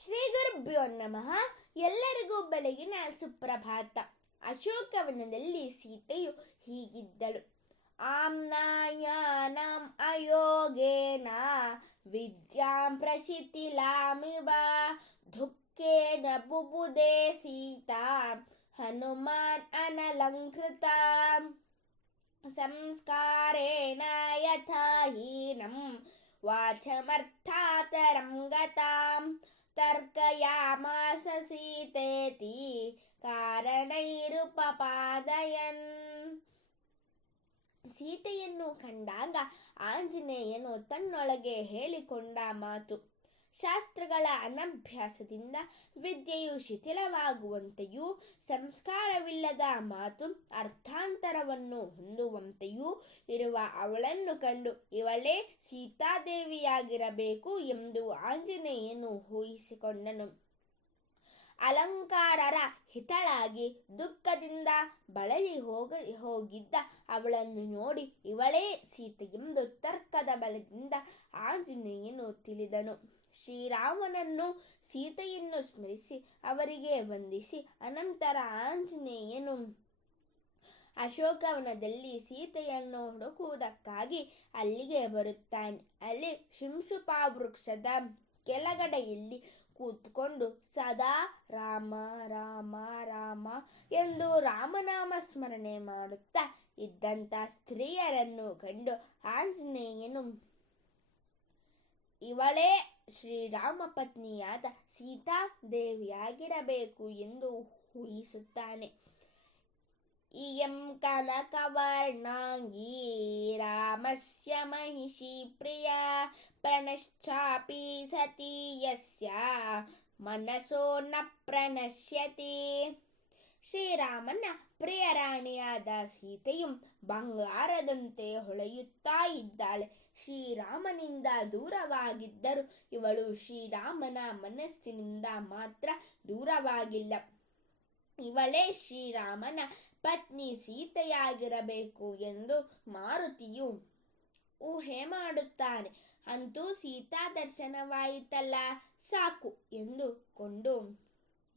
ಶ್ರೀ ಗುರುಭ್ಯೋ ನಮಃ. ಎಲ್ಲರಿಗೂ ಬೆಳಗಿನ ಸುಪ್ರಭಾತ. ಅಶೋಕವನದಲ್ಲಿ ಸೀತೆಯು ಹೀಗಿದ್ದಳು. ಆಮ್ನಾಯಾನಾಂ ಅಯೋಗೇನ ವಿದ್ಯಾಂ ಪ್ರಶಿಥಿಲಾಮಿವ ದುಃಖೇನ ಬುಬುದೇ ಸೀತಾ ಹನುಮಾನ್ ಅನಲಂಕೃತ ಸಂಸ್ಕಾರೇಣ ಯಥಾ ಹೀನಂ ವಾಚಮರ್ಥಾತರಂ ಗತಾಂ ತರ್ಕಯಾಮಾಸ ಸೀತೇತಿ ಕಾರಣೈರುಪಪಾದಯನ್. ಸೀತೆಯನ್ನು ಕಂಡಾಗ ಆಂಜನೇಯನು ತನ್ನೊಳಗೆ ಹೇಳಿಕೊಂಡ ಮಾತು: ಶಾಸ್ತ್ರಗಳ ಅನಭ್ಯಾಸದಿಂದ ವಿದ್ಯೆಯು ಶಿಥಿಲವಾಗುವಂತೆಯೂ ಸಂಸ್ಕಾರವಿಲ್ಲದ ಮಾತು ಅರ್ಥಾಂತರವನ್ನು ಹೊಂದುವಂತೆಯೂ ಇರುವ ಅವಳನ್ನು ಕಂಡು ಇವಳೇ ಸೀತಾದೇವಿಯಾಗಿರಬೇಕು ಎಂದು ಆಂಜನೇಯನು ಊಹಿಸಿಕೊಂಡನು. ಅಲಂಕಾರರ ಹಿತಳಾಗಿ ದುಃಖದಿಂದ ಬಳಲಿ ಹೋಗಿದ್ದ ಅವಳನ್ನು ನೋಡಿ ಇವಳೇ ಸೀತೆಯೆಂದು ತರ್ಕದ ಬಲದಿಂದ ಆಂಜನೇಯನು ತಿಳಿದನು. ಶ್ರೀರಾಮನನ್ನು ಸೀತೆಯನ್ನು ಸ್ಮರಿಸಿ ಅವರಿಗೆ ವಂದಿಸಿ ಅನಂತರ ಆಂಜನೇಯನು ಅಶೋಕವನದಲ್ಲಿ ಸೀತೆಯನ್ನು ಹುಡುಕುವುದಕ್ಕಾಗಿ ಅಲ್ಲಿಗೆ ಬರುತ್ತಾನೆ. ಅಲ್ಲಿ ಶಿಂಶುಪಾ ವೃಕ್ಷದ ಕೆಳಗಡೆಯಲ್ಲಿ ಕೂತ್ಕೊಂಡು ಸದಾ ರಾಮ ರಾಮ ರಾಮ ಎಂದು ರಾಮನಾಮ ಸ್ಮರಣೆ ಮಾಡುತ್ತಾ ಇದ್ದಂಥ ಸ್ತ್ರೀಯರನ್ನು ಕಂಡು ಆಂಜನೇಯನು ಇವಳೇ ಶ್ರೀರಾಮ ಪತ್ನಿಯಾದ ಸೀತಾದೇವಿಯಾಗಿರಬೇಕು ಎಂದು ಊಹಿಸುತ್ತಾನೆ. ಇಯಂ ಕನಕವರ್ಣಾಂಗೀ ರಾಮಸ್ಯ ಮಹಿಷಿ ಪ್ರಿಯ ಪ್ರಣಶ್ಚಾಪಿ ಸತಿ ಯಸ್ಯ ಮನಸೋ ನ ಪ್ರಣಶ್ಯತಿ. ಶ್ರೀರಾಮನ ಪ್ರಿಯರಾಣಿಯಾದ ಸೀತೆಯು ಬಂಗಾರದಂತೆ ಹೊಳೆಯುತ್ತಾ ಇದ್ದಾಳೆ. ಶ್ರೀರಾಮನಿಂದ ದೂರವಾಗಿದ್ದರೂ ಇವಳು ಶ್ರೀರಾಮನ ಮನಸ್ಸಿನಿಂದ ಮಾತ್ರ ದೂರವಾಗಿಲ್ಲ. ಇವಳೇ ಶ್ರೀರಾಮನ ಪತ್ನಿ ಸೀತೆಯಾಗಿರಬೇಕು ಎಂದು ಮಾರುತಿಯು ಊಹೆ ಮಾಡುತ್ತಾನೆ. ಅಂತೂ ಸೀತಾ ದರ್ಶನವಾಯಿತಲ್ಲ, ಸಾಕು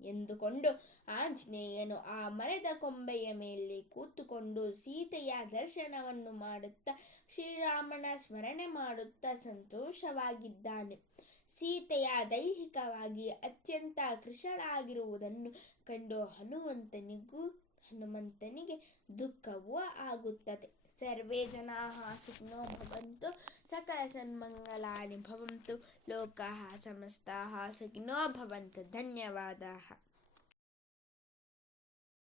ಎಂದುಕೊಂಡು ಆಂಜನೇಯನು ಆ ಮರದ ಕೊಂಬೆಯ ಮೇಲೆ ಕೂತುಕೊಂಡು ಸೀತೆಯ ದರ್ಶನವನ್ನು ಮಾಡುತ್ತಾ ಶ್ರೀರಾಮನ ಸ್ಮರಣೆ ಮಾಡುತ್ತಾ ಸಂತೋಷವಾಗಿದ್ದಾನೆ. ಸೀತೆಯ ದೈಹಿಕವಾಗಿ ಅತ್ಯಂತ ಕೃಶಳಾಗಿರುವುದನ್ನು ಕಂಡು ಹನುಮಂತನಿಗೆ ದುಃಖವೂ ಆಗುತ್ತದೆ. ಸರ್ವೇ ಜನಾಃ ಸುಖಿನೋ ಭವಂತು, ಸಕಲ ಸನ್ಮಂಗಲಾನಿ ಭವಂತು, ಲೋಕಾಃ ಸಮಸ್ತಾಃ ಸುಖಿನೋ ಭವಂತು. ಧನ್ಯವಾದಾಃ.